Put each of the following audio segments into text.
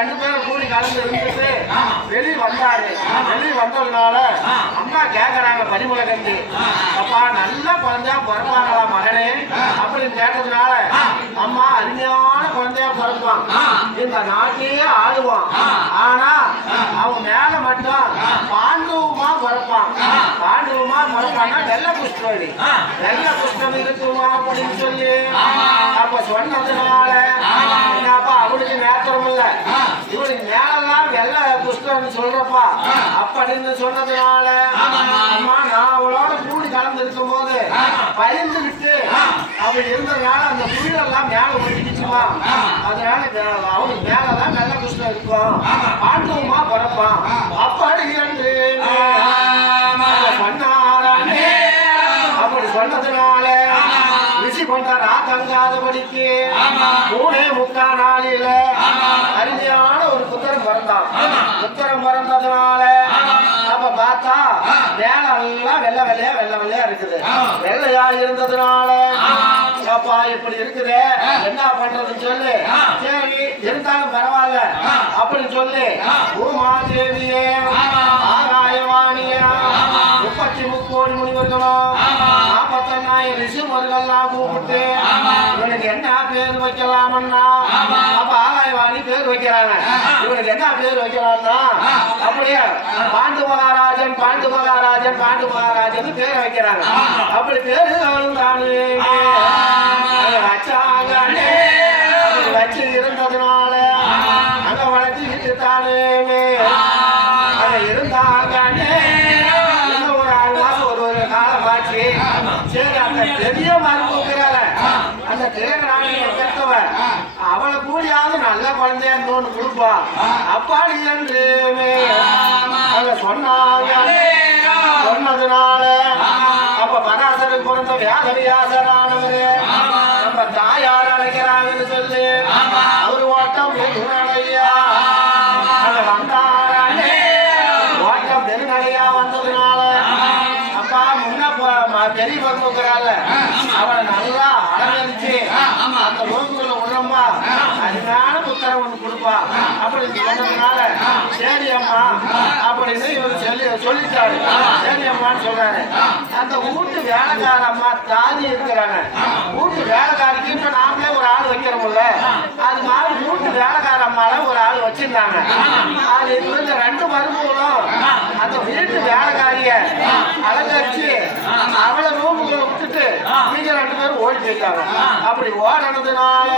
ரெண்டு பேரும் கூடி கலந்து இருந்துட்டு வெளியே வந்தாரு வெளியே வந்ததுனால அம்மா கேக்குறாங்க பரிமள கண்டு அப்பா நல்ல குழந்தையா பிறப்பாங்களா மகனே? அப்படின்னு கேட்டதுனால அம்மா அருமையான குழந்தையா பிறப்பான். இந்த நாட்டையே ஆளுவான். ஆனா அவன் மேல மட்டும் பாண்டுவமா பிறப்பான். பாண்டுவமா பிறப்பான்னா வெள்ள குஷ்டவழி வெள்ள குஷ்டம் இருக்குமா அப்படின்னு சொல்லி அப்ப சொன்னதுனால என்னப்பா அவனுக்கு நேத்திரம் இல்ல இவனுக்கு மேலாம் வெள்ள குஷ்டம்னு சொல்றப்பா. அப்படின்னு சொன்னதுனால அம்மா நான் அவளோட கூடி கலந்து இருக்கும் போது பயந்துகிட்டு அவன் இருந்ததுனால அந்த புயலெல்லாம் மேல ஒட்டிக்கிச்சுமா அதனால அவனுக்கு மேலதான் வெள்ள குஷ்டம் இருக்கும். ஆண்டுவமா பிறப்பான் அப்படி என்று பண்ணாரானே அப்படி சொன்னதுனால ரிஷி கொண்டாரா தங்காதபடிக்கு மூணே முக்கா நாளில அருமையான ஒரு புத்தரம் பிறந்தான் புத்தரம் பிறந்ததுனால அப்ப பார்த்தா மேல எல்லாம் வெள்ளை வெள்ளையா வெள்ளை வெள்ளையா இருக்குது. வெள்ளையா இருந்ததுனால அப்பா இப்படி இருக்குது. என்ன பண்றதுன்னு சொல்லு. சரி இருந்தாலும் பரவாயில்ல. அப்படின்னு சொல்லி. பூமாதேவியே ஆகாயவாணியா முப்பத்தி முக்கோடி முனிவர்களும் நாற்பத்தொன்னாயிரம் ரிஷிமர்கள்லாம் கூப்பிட்டு இவனுக்கு என்ன பேர் வைக்கலாமன்னா அப்ப ஆகாயவாணி பேர் வைக்கிறாங்க. இவனுக்கு என்ன பேர் வைக்கலாம்னா அப்படியே பாண்டு மகாராஜன் பாண்டு மகாராஜன் பாண்டு மகாராஜன் பேர் வைக்கிறாங்க. அப்படி பேரு தானே. வச்சாங்கன்னே அப்படி வச்சு இருந்ததுனால அங்க வளர்த்திக்கிட்டு தானே அங்க இருந்தாங்கன்னே இன்னும் ஒரு ஆறு மாசம் ஒரு ஒரு காலம் ஆச்சு. சரி அந்த பெரிய மருமகிறால அந்த தேவராணியை பெற்றவ அவளை கூடியாவது நல்ல குழந்தையா ஒன்று கொடுப்பா. அப்பாடி என்று அவங்க சொன்னாங்க. சொன்னதுனால அப்ப பராசருக்கு பிறந்த வியாத வியாசரானவரு நம்ம தாயார் அழைக்கிறாங்கன்னு சொல்லி. அவரு ஓட்டம் அங்க வந்தாரே? ஓட்டம் வெகுநடையா வந்ததுனால அப்பா முன்ன பெரிய பங்குக்கிறாள் அவளை நல்லா அலங்கரிச்சு அந்த நோக்குள்ள உள்ளம்பா அருமையான புத்தகம் ஒன்று கொடுப்பா அப்படின்னு சொன்னதுனால சரி அம்மா அப்படின்னு இவர் சொல்லி சொல்லிட்டாரு. சரி அம்மான்னு சொல்றாரு. அந்த வீட்டு வேலைக்கார அம்மா தாதி இருக்கிறாங்க. வீட்டு வேலைக்காரிக்கு இப்ப நாமளே ஒரு ஆள் வைக்கிறோம்ல அது மாதிரி வீட்டு வேலைக்கார அம்மால ஒரு ஆள் வச்சிருந்தாங்க. அது இருந்த ரெண்டு மருமகளும் அந்த வீட்டு வேலைக்காரிய அலங்கரிச்சு அவளை ரூமுக்குள்ள விட்டுட்டு நீங்க ரெண்டு பேரும் ஓடி போயிட்டாங்க. அப்படி ஓடினதுனால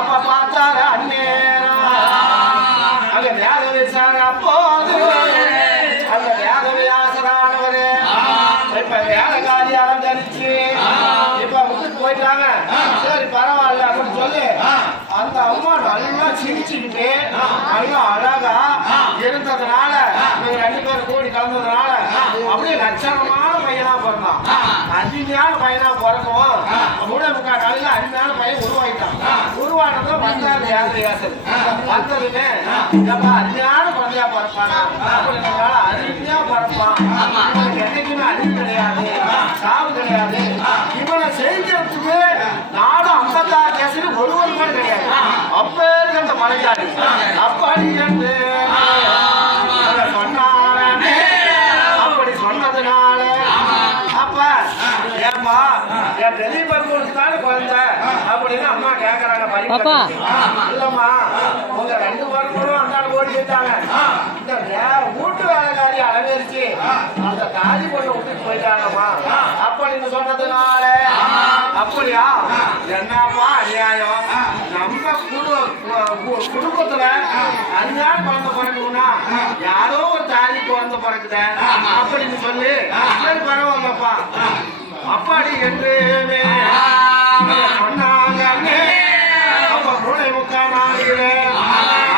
அப்ப பார்த்தாரு அண்ணே. அங்க வேத விசாரணை அப்போது அந்த வேத வியாசரானவரு இப்ப வேலைக்காரி அலங்கரிச்சு இப்ப விட்டுட்டு போயிட்டாங்க. சரி பரவாயில்ல அப்படின்னு சொல்லி அந்த அம்மா நல்லா சிரிச்சுக்கிட்டு நல்லா அழகா இருந்ததுனால இவங்க ரெண்டு பேரும் கூடி கலந்ததுனால அப்படியே லட்சணமான பையனா பிறந்தான். அருமையான பையனா பிறக்கவும் மூணு முக்கால் நாளில் அருமையான பையன் உருவாயிட்டான் உருவானதும் வந்தாரு அருமையான குழந்தையா பிறப்பானா அருமையா பிறப்பான் என்னைக்குமே அறிவு கிடையாது சாவு கிடையாது இவனை செய்கிறதுக்கு நானும் ஐம்பத்தாறு கேசரி ஒருவர் கூட கிடையாது அப்ப இருக்க அந்த அப்படி என்று அதை அப்படி சொன்னதுனால அப்ப ஏம்மா என் பெரிய பருவத்துக்கு தானே குழந்தை? அப்படின்னு அம்மா கேக்குறாங்க பாப்பா. இல்லம்மா உங்க ரெண்டு பேரும் அந்த ஓடி போயிட்டாங்க. இந்த வீட்டு வேலைக்காரி அலங்கரிச்சு அந்த காதி பொண்ணை விட்டுட்டு போயிட்டாங்கம்மா. அப்படின்னு சொன்னதுனால. அப்படியா? என்னப்பா அநியாயம்? நம்ம குடு- குடும்பத்துல அநியாயம் குழந்தை பிறக்கணும்னா யாரோ ஒரு தாலி குழந்தை பிறக்குத அப்படின்னு சொல்லி. பரவாயில்லப்பா அப்பாடி என்று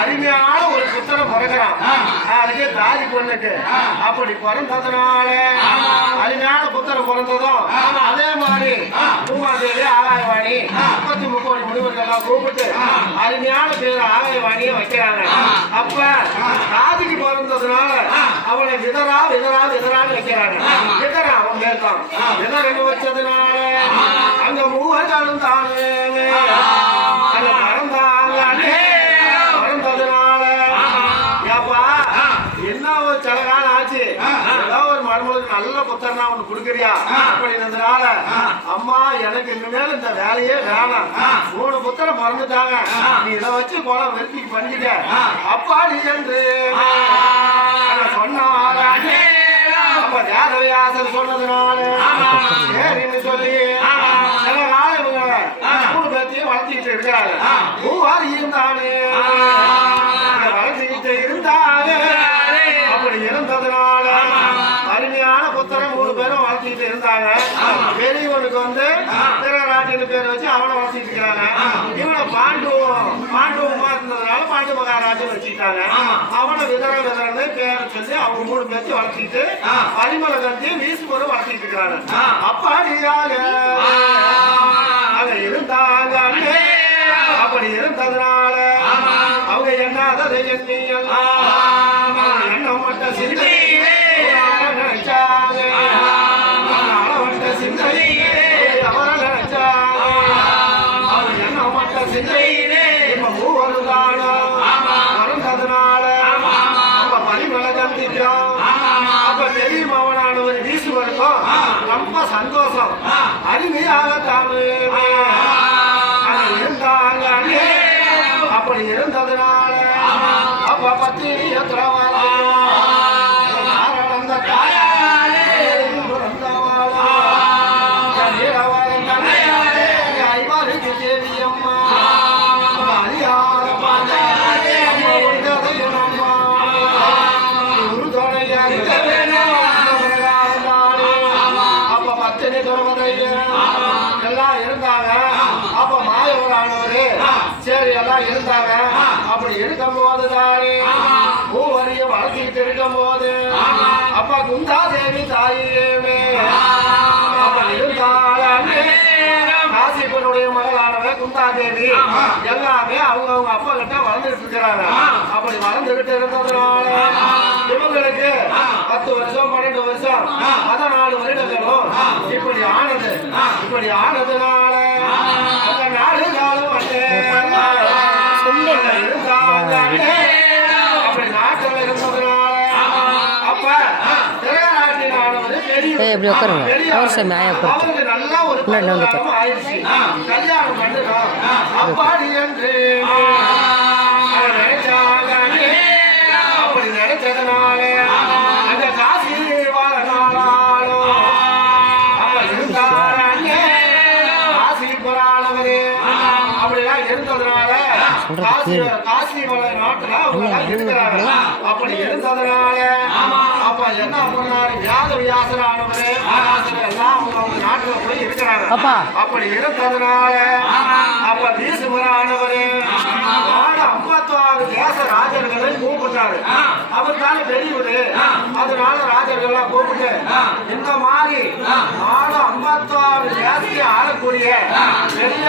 அருமையான ஒரு புத்தகம் பிறகுறான் அதுக்கு தாதி பொண்ணுக்கு. அப்படி பிறந்ததுனால அருமையான புத்தகம் பிறந்ததும் அதே மாதிரி பூமாதேவி ஆகாயவாணி முப்பத்தி முக்கோடி முனிவர்கள்லாம் கூப்பிட்டு அருமையான பேர் ஆகாயவாணியை வைக்கிறாங்க. அப்ப தாதிக்கு பிறந்ததுனால அவளை விதரா விதரா விதரான்னு வைக்கிறாங்க. விதரா அவன் பேர் தான் விதரன்னு வச்சதுனால அங்க மூவர்களும் தானே புத்தர்னா ஒண்ணு கொடுக்குறியா? அப்படின்றதுனால அம்மா எனக்கு இனிமேல் இந்த வேலையே வேணாம். மூணு புத்தரம் பிறந்துட்டாங்க நீ இதை வச்சு குளம் வெறுத்தி பண்ணிக்க அப்பாடி என்று. சொன்னாரே அப்ப தேவவியாசர் சொன்னதுனால சரின்னு சொல்லி சில நாள் இவங்க மூணு பேர்த்தையும் மூவார் இருந்தானே. இருந்தாங்க பெரியவனுக்கு வந்து திருநாட்டின் பேர் வச்சு அவனை வளர்த்திட்டு இருக்காங்க இவனை பாண்டுவும் பாண்டுவமா இருந்ததுனால பாண்டு மகாராஜன் வச்சுக்கிட்டாங்க. அவனை விதர விதரன்னு பேரை சொல்லி அவங்க மூணு பேர்த்தையும் வளர்த்திட்டு பரிமள கந்தியும் வீசுமரும் வளர்த்திட்டு இருக்காங்க அப்பாடியாக அங்க இருந்தாங்க அப்படி இருந்ததுனால அவங்க எண்ணியெல்லாம் அவங்க எண்ணம் மட்டும் சிந்தையிலே பெரிய மவனானவர் வீசுவருக்கும் ரொம்ப சந்தோஷம். அருமையாக தானே இருந்தாங்க. அப்படி இருந்ததுனால அப்ப பத்தினி எத்திரவாளந்த அத்தனை பத்தினி எல்லாம் இருந்தாங்க. அப்ப மாயவரானவரு சரி எல்லாம் இருந்தாங்க. அப்படி இருக்கும் போது தானே மூவரையும் வளர்த்திட்டு இருக்கும் போது அப்ப குந்தா தேவி தாயுமே அப்ப இருந்தாலே காசிப்பனுடைய மகன் குந்தா தேவி எல்லாமே அவங்க அவங்க அப்பா கிட்ட வளர்ந்துட்டு இருக்கிறாங்க. அப்படி வளர்ந்துகிட்டு இருந்ததுனால இவங்களுக்கு பத்து வருஷம் பன்னெண்டு வருஷம் பதினாலு வருடங்களும் இப்படி ஆனது. இப்படி ஆனதுனால அந்த நாலு காலம் வந்து. அப்படி நாட்டில் இருந்ததுனால அப்ப திரைநாட்டினானவர் பெரிய அவர் சாமி, முன்னாடி வந்து நினைச்சதுனால அந்த காசி வாழ்நாளாலும் அப்ப இருந்தாங்க காசி புறானவரு அப்படிலாம் இருந்ததுனால இருக்கிறாங்க. அப்படி இருந்ததுனால அப்ப என்ன பண்ணாரு வியாத வியாசரானவரு. எல்லாம் அவங்க அவங்க நாட்டுல போய் இருக்கிறாங்க. அப்பா. அப்படி இருந்ததுனால அப்ப பீசுமரானவரு நாடு ஐம்பத்தாறு தேச ராஜர்களை கூப்பிட்டாரு. அவர் தானே பெரியவரு அதனால ராஜர்கள்லாம் கூப்பிட்டு இந்த மாதிரி நாடு ஐம்பத்தாறு தேசத்தை ஆளக்கூடிய பெரிய